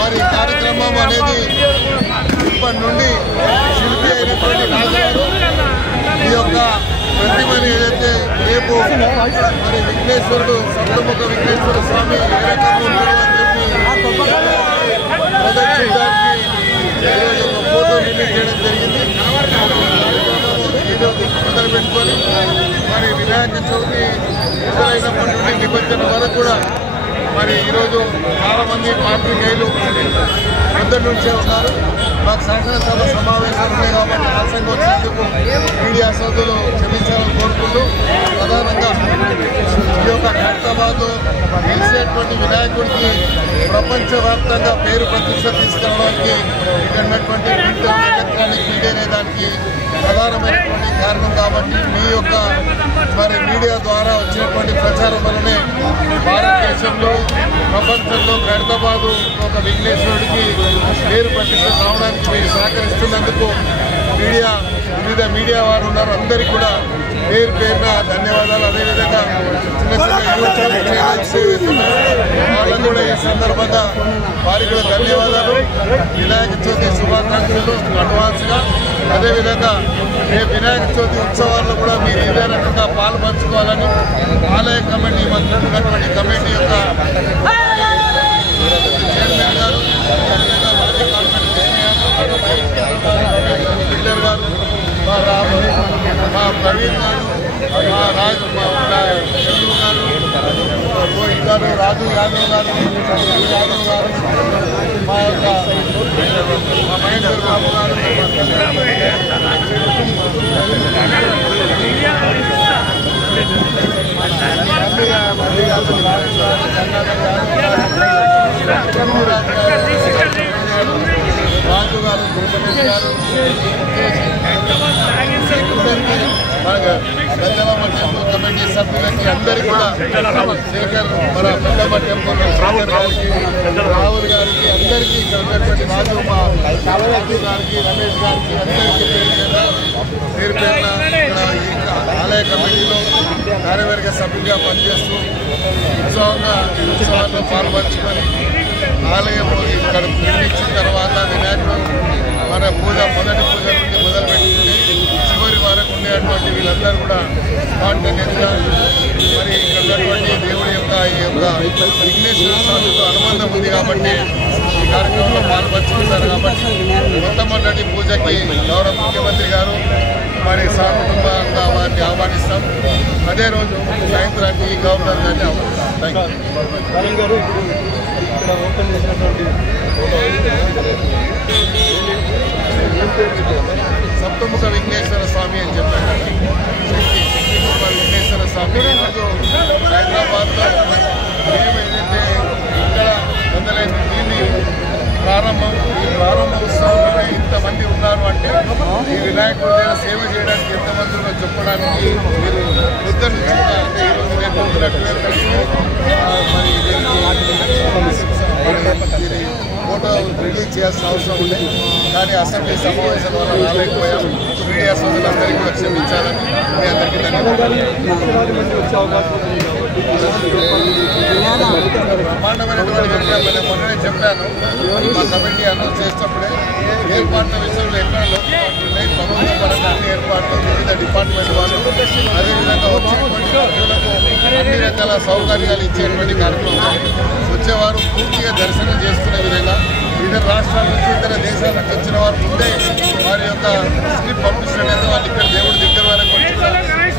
మరి కార్యక్రమం అనేది ఇప్పటి నుండి శిల్పి అయినటువంటి రాజుగారు ఈ యొక్క ప్రతిమని ఏదైతే రేపు మరి విఘ్నేశ్వరుడు సప్తముఖ విఘ్నేశ్వర స్వామి ఏ రకంగా ఉంటాడని చెప్పి ప్రదర్శించడానికి ఫోటో రిలీజ్ చేయడం జరిగింది. మొదలు పెట్టుకొని మరి వినాయక చవితి అయినప్పటి నుండి నిబంధన వరకు కూడా మరి ఈరోజు చాలామంది పాత్రికేయులు పొద్దున్న నుంచే ఉన్నారు. మాకు శాసనసభ సమావేశాలు ఉన్నాయి కాబట్టి ఆలస్యంగా వచ్చినందుకు మీడియా సోదరులు క్షమించాలని కోరుకుంటూ ప్రధానంగా ఈ యొక్క హైదరాబాద్ గెలిచేటువంటి వినాయకుడికి ప్రపంచవ్యాప్తంగా పేరు ప్రతిష్ట తీసుకురావడానికి ఇక్కడ ఉన్నటువంటి ఎలక్ట్రానిక్ మీడియా అనే దానికి ప్రధానమైనటువంటి కారణం. కాబట్టి మీ యొక్క మరి మీడియా ద్వారా వచ్చినటువంటి ప్రచారం వల్లనే భారతదేశంలో ప్రపంచంలో హైదరాబాదు ఒక విఘ్నేశ్వరుడికి పేరు ప్రతిష్ట రావడానికి మీరు సహకరిస్తున్నందుకు వివిధ మీడియా వారు ఉన్నారు, అందరికీ కూడా పేరు పేరున ధన్యవాదాలు. అదేవిధంగా వాళ్ళకు కూడా ఈ సందర్భంగా వారికి కూడా ధన్యవాదాలు. వినాయక చవితి శుభాకాంక్షలు అడ్వాన్స్గా. అదేవిధంగా రేపు వినాయక చవితి ఉత్సవాల్లో కూడా మీరు ఇదే రకంగా పాలు పంచుకోవాలని ఆలయ కమిటీ ఉన్నటువంటి కమిటీ యొక్క చైర్మన్ గారు, మాజీ కార్పొరేటర్ బిల్డర్ గారు, మా ప్రవీణ్ గారు, మా రాజు చంద్రు గారు, రోహిత్ గారు, రాజు యాదవ్ గారు, యాదవ్ గారు, మా యొక్క మా మహేందర్ బాబు గారు, రాజు గారు, గురుమేష్ గారు, పెద్దమ్మ టెంపుల్ కమిటీ సభ్యులకి అందరికీ కూడా శేఖర్ మన పెద్దమ్మ టెంపుల్ రాహుల్ గారికి అందరికీ ఉన్నటువంటి రాజు రాజు గారికి రమేష్ గారికి అందరికీ పేరు పేరున ఇక్కడ ఆలయ కమిటీలో కార్యవర్గ సభ్యులుగా పనిచేస్తూ ఉత్సవాల్లో పాల్పంచుకొని ఆలయం ఇక్కడ నిర్మించిన తర్వాత వినాయకుడు మన మొదటి పూజ నుండి మొదలుపెట్టుకుని చివరి వరకు ఉండేటువంటి వీళ్ళందరూ కూడా స్పాంటేనియస్గా మరి ఇక్కడ ఉన్నటువంటి దేవుడి యొక్క ఈ యొక్క విఘ్నేశ్వర స్వామితో అనుబంధం ఉంది కాబట్టి ఈ కార్యక్రమంలో పాల్పంచుకుంటారు. కాబట్టి మొట్టమొదటి పూజకి గౌరవ ముఖ్యమంత్రి గారు మరి సకుటుంబంగా వారిని ఆహ్వానిస్తాం. అదే రోజు సాయంత్రానికి గవర్నర్ గారిని ఆహ్వానిస్తాం. సప్తముఖ విఘ్నేశ్వర స్వామి అని చెప్పారు. ఈరోజు హైదరాబాద్లో మేము ఏదైతే ఇక్కడ మొదలైన దీన్ని ఈ ప్రారంభ ఉత్సవంలోనే ఇంతమంది ఉన్నారు అంటే ఈ వినాయకుడి దగ్గర సేవ చేయడానికి ఎంతమంది ఉన్నో చెప్పడానికి మీరు పొద్దున్న నుంచి అంటే ఈరోజు రేపు మరి ఫోటో రిలీజ్ చేయాల్సిన అవసరం ఉంది. కానీ అసెంబ్లీ సమావేశం వల్ల రాలేకపోయాం. మీడియా సోదరులందరికీ కూడా క్షమించాలని మీ అందరికీ బ్రహ్మాండమైనటువంటి మొన్ననే చెప్పాను. మా కమిటీ అనౌన్స్ చేసినప్పుడే ఏర్పాట్ల విషయంలో ఎక్కడ లోటుపాట్లు ఉన్నాయి, ప్రభుత్వం పరంగా అన్ని ఏర్పాట్లు వివిధ డిపార్ట్మెంట్ వాళ్ళు అదేవిధంగా వచ్చేటువంటి భక్తులకు అన్ని రకాల సౌకర్యాలు ఇచ్చేటువంటి కార్యక్రమం వచ్చేవారు పూర్తిగా దర్శనం చేసుకునే విధంగా ఇతర రాష్ట్రాల నుంచి ఇతర దేశాల నుంచి వచ్చిన వారు ముందే వారి యొక్క స్లిప్ పంపించినట్లయితే వాళ్ళు ఇక్కడ దేవుడి దగ్గర వరకు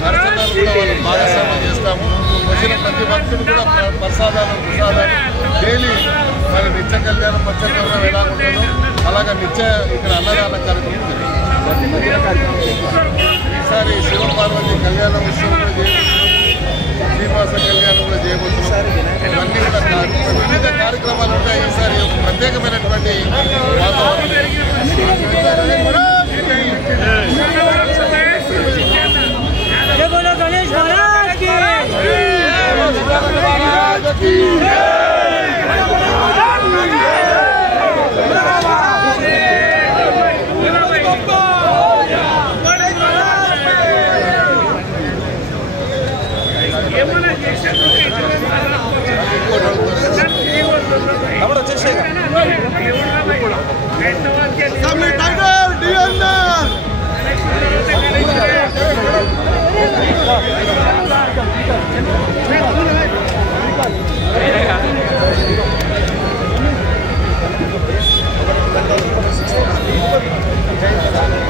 దర్శనాలు కూడా వాళ్ళు భాగస్వామ్యం చేస్తాము. వచ్చిన ప్రతి భక్తుడు కూడా ప్రసాదాలు డైలీ మరి నిత్య కళ్యాణం పచ్చకర్ణం ఎలా ఉంటుందో అలాగే నిత్య ఇక్కడ అన్నదాన కార్యక్రమం ఈసారి శివపార్వతి కళ్యాణ ఉత్సవం కూడా చేయబోతున్నాం, శ్రీనివాస కళ్యాణం కూడా చేయబోతున్నాం. ఇవన్నీ కూడా వివిధ కార్యక్రమాలు ఉంటాయి. ఈసారి ప్రత్యేకమైనటువంటి వాతావరణం Thank you.